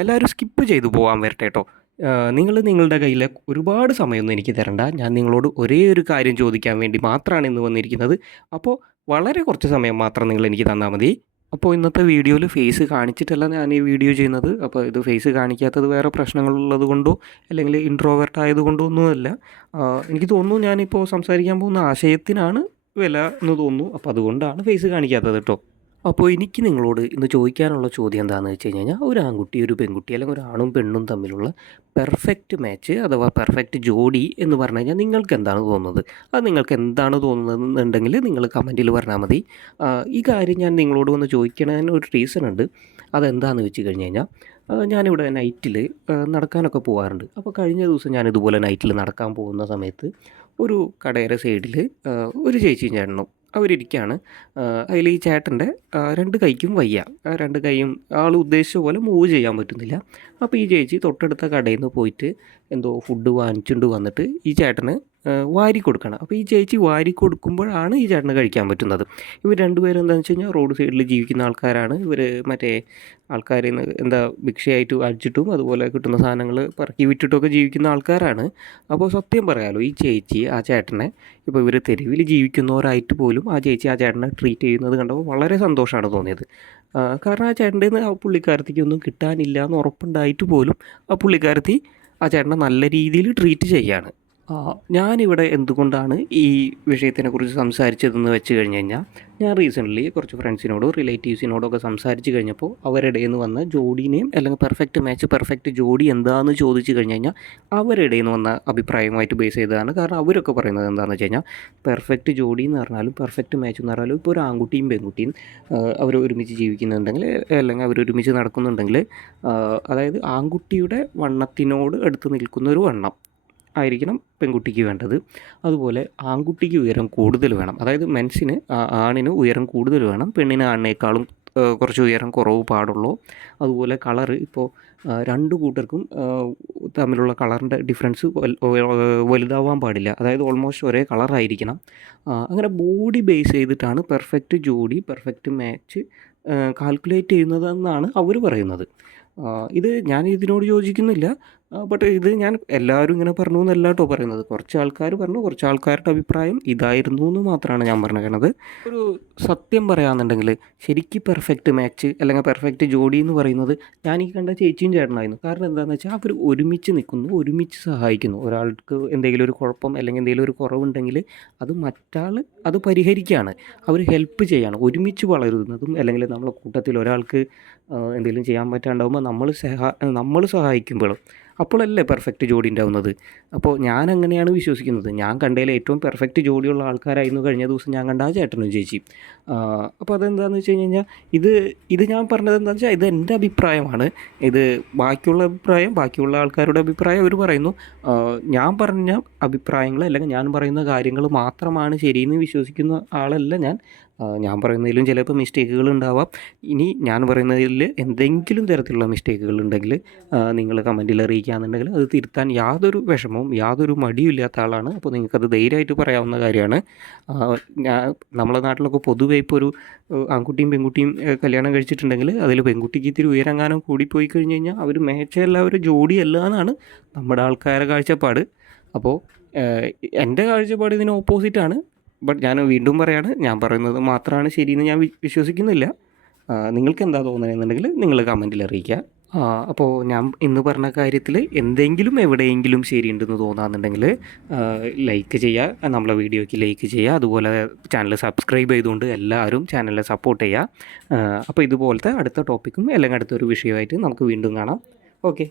എല്ലാവരും സ്കിപ്പ് ചെയ്തു പോകാൻ വരട്ടെ കേട്ടോ. നിങ്ങൾ നിങ്ങളുടെ കയ്യിൽ ഒരുപാട് സമയമൊന്നും എനിക്ക് തരണ്ട. ഞാൻ നിങ്ങളോട് ഒരേ ഒരു കാര്യം ചോദിക്കാൻ വേണ്ടി മാത്രമാണ് ഇന്ന് വന്നിരിക്കുന്നത്. അപ്പോൾ വളരെ കുറച്ച് സമയം മാത്രം നിങ്ങൾ എനിക്ക് തന്നാൽ മതി. അപ്പോൾ ഇന്നത്തെ വീഡിയോയിൽ ഫേസ് കാണിച്ചിട്ടല്ല ഞാൻ ഈ വീഡിയോ ചെയ്യുന്നത്. അപ്പോൾ ഇത് ഫേസ് കാണിക്കാത്തത് വേറെ പ്രശ്നങ്ങളുള്ളത് കൊണ്ടോ അല്ലെങ്കിൽ ഇൻട്രോവേർട്ട് ആയതുകൊണ്ടോ ഒന്നുമല്ല. എനിക്ക് തോന്നുന്നു ഞാനിപ്പോൾ സംസാരിക്കാൻ പോകുന്ന ആശയത്തിനാണ് വില എന്ന് തോന്നുന്നു. അപ്പോൾ അതുകൊണ്ടാണ് ഫേസ് കാണിക്കാത്തത് കേട്ടോ. അപ്പോൾ എനിക്ക് നിങ്ങളോട് ഇന്ന് ചോദിക്കാനുള്ള ചോദ്യം എന്താണെന്ന് വെച്ച് കഴിഞ്ഞാൽ, ഒരു ആൺകുട്ടി ഒരു പെൺകുട്ടി അല്ലെങ്കിൽ ഒരു ആണും പെണ്ണും തമ്മിലുള്ള പെർഫെക്റ്റ് മാച്ച് അഥവാ പെർഫെക്റ്റ് ജോഡി എന്ന് പറഞ്ഞു കഴിഞ്ഞാൽ നിങ്ങൾക്ക് എന്താണ് തോന്നുന്നത്? അത് നിങ്ങൾക്ക് എന്താണ് തോന്നുന്നതെന്നുണ്ടെങ്കിൽ നിങ്ങൾ കമൻറ്റിൽ പറഞ്ഞാൽ മതി. ഈ കാര്യം ഞാൻ നിങ്ങളോട് വന്ന് ചോദിക്കണതിന് ഒരു റീസൺ ഉണ്ട്. അതെന്താണെന്ന് വെച്ച് കഴിഞ്ഞ് കഴിഞ്ഞാൽ, ഞാനിവിടെ നൈറ്റിൽ നടക്കാനൊക്കെ പോകാറുണ്ട്. അപ്പോൾ കഴിഞ്ഞ ദിവസം ഞാനിതുപോലെ നൈറ്റിൽ നടക്കാൻ പോകുന്ന സമയത്ത് ഒരു കടയുടെ സൈഡിൽ ഒരു ചേച്ചിയും ചേട്ടനും അവരിയ്ക്കുകയാണ്. അതിൽ ഈ ചേട്ടൻ്റെ 2 കൈക്കും വയ്യ. 2 കൈയും ആൾ ഉദ്ദേശിച്ച പോലെ മൂവ് ചെയ്യാൻ പറ്റുന്നില്ല. അപ്പോൾ ഈ ചേച്ചി തൊട്ടടുത്ത കടയിൽ നിന്ന് പോയിട്ട് എന്തോ ഫുഡ് വാങ്ങിച്ചുകൊണ്ട് വന്നിട്ട് ഈ ചേട്ടന് വാരി കൊടുക്കണം. അപ്പോൾ ഈ ചേച്ചി വാരി കൊടുക്കുമ്പോഴാണ് ഈ ചേട്ടന് കഴിക്കാൻ പറ്റുന്നത്. ഇവർ രണ്ടുപേരും എന്താണെന്ന് വെച്ച് കഴിഞ്ഞാൽ റോഡ് സൈഡിൽ ജീവിക്കുന്ന ആൾക്കാരാണ്. ഇവർ മറ്റേ ആൾക്കാരിൽ നിന്ന് എന്താ ഭിക്ഷയായിട്ട് അടിച്ചിട്ടും അതുപോലെ കിട്ടുന്ന സാധനങ്ങൾ പറക്കി വിറ്റിട്ടൊക്കെ ജീവിക്കുന്ന ആൾക്കാരാണ്. അപ്പോൾ സത്യം പറയാമല്ലോ, ഈ ചേച്ചി ആ ചേട്ടനെ, ഇപ്പോൾ ഇവർ തെരുവിൽ ജീവിക്കുന്നവരായിട്ട് പോലും ആ ചേച്ചി ആ ചേട്ടനെ ട്രീറ്റ് ചെയ്യുന്നത് കണ്ടപ്പോൾ വളരെ സന്തോഷമാണ് തോന്നിയത്. കാരണം ആ ചേട്ടൻ്റെ നിന്ന് ആ പുള്ളിക്കാരത്തിക്കൊന്നും കിട്ടാനില്ല എന്ന് ഉറപ്പുണ്ടായിട്ട് പോലും ആ പുള്ളിക്കാരത്തി ആ ചേട്ടനെ നല്ല രീതിയിൽ ട്രീറ്റ് ചെയ്യാണ്. ഞാനിവിടെ എന്തുകൊണ്ടാണ് ഈ വിഷയത്തിനെക്കുറിച്ച് സംസാരിച്ചതെന്ന് വെച്ച് കഴിഞ്ഞ് കഴിഞ്ഞാൽ, ഞാൻ റീസെൻ്റ്ലി കുറച്ച് ഫ്രണ്ട്സിനോടോ റിലേറ്റീവ്സിനോടൊക്കെ സംസാരിച്ച് കഴിഞ്ഞപ്പോൾ അവരുടെ നിന്ന് വന്ന ജോഡീനെയും അല്ലെങ്കിൽ പെർഫെക്റ്റ് മാച്ച് പെർഫെക്റ്റ് ജോഡി എന്താണെന്ന് ചോദിച്ചു കഴിഞ്ഞ് കഴിഞ്ഞാൽ അവരുടെ നിന്ന് വന്ന അഭിപ്രായമായിട്ട് ബേസ് ചെയ്തതാണ്. കാരണം അവരൊക്കെ പറയുന്നത് എന്താണെന്ന് വെച്ച് കഴിഞ്ഞാൽ, പെർഫെക്റ്റ് ജോഡി എന്ന് പറഞ്ഞാലും പെർഫെക്റ്റ് മാച്ച് എന്ന് പറഞ്ഞാലും ഇപ്പോൾ ഒരു ആൺകുട്ടിയും പെൺകുട്ടിയും അവർ ഒരുമിച്ച് ജീവിക്കുന്നുണ്ടെങ്കിൽ അല്ലെങ്കിൽ അവർ ഒരുമിച്ച് നടക്കുന്നുണ്ടെങ്കിൽ, അതായത് ആൺകുട്ടിയുടെ വണ്ണത്തിനോട് അടുത്ത് നിൽക്കുന്ന ഒരു വണ്ണം ആയിരിക്കണം പെൺകുട്ടിക്ക് വേണ്ടത്. അതുപോലെ ആൺകുട്ടിക്ക് ഉയരം കൂടുതൽ വേണം. അതായത് മെൻസിന് ആണിന് ഉയരം കൂടുതൽ വേണം, പെണ്ണിന് ആണിനേക്കാളും കുറച്ച് ഉയരം കുറവ് പാടുള്ളൂ. അതുപോലെ കളറ് ഇപ്പോൾ 2 കൂട്ടർക്കും തമ്മിലുള്ള കളറിൻ്റെ ഡിഫറൻസ് വലുതാവാൻ പാടില്ല. അതായത് ഓൾമോസ്റ്റ് ഒരേ കളറായിരിക്കണം. അങ്ങനെ ബോഡി ബേസ് ചെയ്തിട്ടാണ് പെർഫെക്റ്റ് ജോഡി പെർഫെക്റ്റ് മാച്ച് കാൽക്കുലേറ്റ് ചെയ്യുന്നതെന്നാണ് അവർ പറയുന്നത്. ഇത് ഞാൻ ഇതിനോട് യോജിക്കുന്നില്ല. ബട്ട് ഇത് ഞാൻ എല്ലാവരും ഇങ്ങനെ പറഞ്ഞു എന്നല്ല കേട്ടോ പറയുന്നത്. കുറച്ച് ആൾക്കാർ പറഞ്ഞു, കുറച്ച് ആൾക്കാരുടെ അഭിപ്രായം ഇതായിരുന്നു എന്ന് മാത്രമാണ് ഞാൻ പറഞ്ഞത്. ഒരു സത്യം പറയാമെന്നുണ്ടെങ്കിൽ ശരിക്കും പെർഫെക്റ്റ് മാച്ച് അല്ലെങ്കിൽ പെർഫെക്റ്റ് ജോഡി എന്ന് പറയുന്നത് ഞാൻ ഈ കണ്ട ചേച്ചിയും ചേട്ടനായിരുന്നു. കാരണം എന്താണെന്ന് വെച്ചാൽ അവർ ഒരുമിച്ച് നിൽക്കുന്നു, ഒരുമിച്ച് സഹായിക്കുന്നു. ഒരാൾക്ക് എന്തെങ്കിലും ഒരു കുഴപ്പം അല്ലെങ്കിൽ എന്തെങ്കിലും ഒരു കുറവുണ്ടെങ്കിൽ അത് മറ്റാൾ അത് പരിഹരിക്കുകയാണ്. അവർ ഹെൽപ്പ് ചെയ്യാണ്. ഒരുമിച്ച് വളരുന്നതും അല്ലെങ്കിൽ നമ്മളെ കൂട്ടത്തിൽ ഒരാൾക്ക് എന്തെങ്കിലും ചെയ്യാൻ പറ്റാണ്ടാവുമ്പോൾ നമ്മൾ സഹായിക്കുമ്പോഴും അപ്പോഴല്ലേ പെർഫെക്റ്റ് ജോഡി ഉണ്ടാവുന്നത്. അപ്പോൾ ഞാൻ അങ്ങനെയാണ് വിശ്വസിക്കുന്നത്. ഞാൻ കണ്ടതിൽ ഏറ്റവും പെർഫെക്റ്റ് ജോഡിയുള്ള ആൾക്കാരായിരുന്നു കഴിഞ്ഞ ദിവസം ഞാൻ കണ്ട ആ ചേട്ടനും ചേച്ചി. അപ്പോൾ അതെന്താണെന്ന് വെച്ച് കഴിഞ്ഞാൽ, ഇത് ഞാൻ പറഞ്ഞത് എന്താണെന്ന് വെച്ചാൽ ഇത് എൻ്റെ അഭിപ്രായമാണ്. ഇത് ബാക്കിയുള്ള ആൾക്കാരുടെ അഭിപ്രായം അവർ പറയുന്നു. ഞാൻ പറഞ്ഞ അഭിപ്രായങ്ങൾ അല്ലെങ്കിൽ ഞാൻ പറയുന്ന കാര്യങ്ങൾ മാത്രമാണ് ശരിയെന്ന് വിശ്വസിക്കുന്ന ആളല്ല ഞാൻ. ഞാൻ പറയുന്നതിലും ചിലപ്പോൾ മിസ്റ്റേക്കുകൾ ഉണ്ടാവാം. ഇനി ഞാൻ പറയുന്നതിൽ എന്തെങ്കിലും തരത്തിലുള്ള മിസ്റ്റേക്കുകൾ ഉണ്ടെങ്കിൽ നിങ്ങൾ കമൻറ്റിൽ അറിയിക്കുകയാണെന്നുണ്ടെങ്കിൽ അത് തിരുത്താൻ യാതൊരു വിഷമവും യാതൊരു മടിയും ഇല്ലാത്ത ആളാണ്. അപ്പോൾ നിങ്ങൾക്കത് ധൈര്യമായിട്ട് പറയാവുന്ന കാര്യമാണ്. നമ്മളെ നാട്ടിലൊക്കെ പൊതുവേ ഇപ്പോൾ ഒരു ആൺകുട്ടിയും പെൺകുട്ടിയും കല്യാണം കഴിച്ചിട്ടുണ്ടെങ്കിൽ അതിൽ പെൺകുട്ടിക്ക് ഇത്തിരി ഉയരങ്ങാനം കൂടിപ്പോയി കഴിഞ്ഞ് കഴിഞ്ഞാൽ അവർ മാച്ചല്ല, അവർ ജോഡിയല്ല എന്നാണ് നമ്മുടെ ആൾക്കാരുടെ കാഴ്ചപ്പാട്. അപ്പോൾ എൻ്റെ കാഴ്ചപ്പാട് ഇതിന് ഓപ്പോസിറ്റാണ്. ബട്ട് ഞാൻ വീണ്ടും പറയാണ്, ഞാൻ പറയുന്നത് മാത്രമാണ് ശരിയെന്ന് ഞാൻ വിശ്വസിക്കുന്നില്ല. നിങ്ങൾക്ക് എന്താ തോന്നുന്നതെന്നുണ്ടെങ്കിൽ നിങ്ങൾ കമൻറ്റിൽ അറിയിക്കുക. അപ്പോൾ ഞാൻ ഇന്ന് പറഞ്ഞ കാര്യത്തിൽ എന്തെങ്കിലും എവിടെയെങ്കിലും ശരിയുണ്ടെന്ന് തോന്നുകയാണെന്നുണ്ടെങ്കിൽ ലൈക്ക് ചെയ്യുക, നമ്മളെ വീഡിയോയ്ക്ക് ലൈക്ക് ചെയ്യുക. അതുപോലെ ചാനൽ സബ്സ്ക്രൈബ് ചെയ്തുകൊണ്ട് എല്ലാവരും ചാനലിനെ സപ്പോർട്ട് ചെയ്യുക. അപ്പോൾ ഇതുപോലത്തെ അടുത്ത ടോപ്പിക്കും അല്ലെങ്കിൽ അടുത്തൊരു വിഷയമായിട്ട് നമുക്ക് വീണ്ടും കാണാം. ഓക്കെ.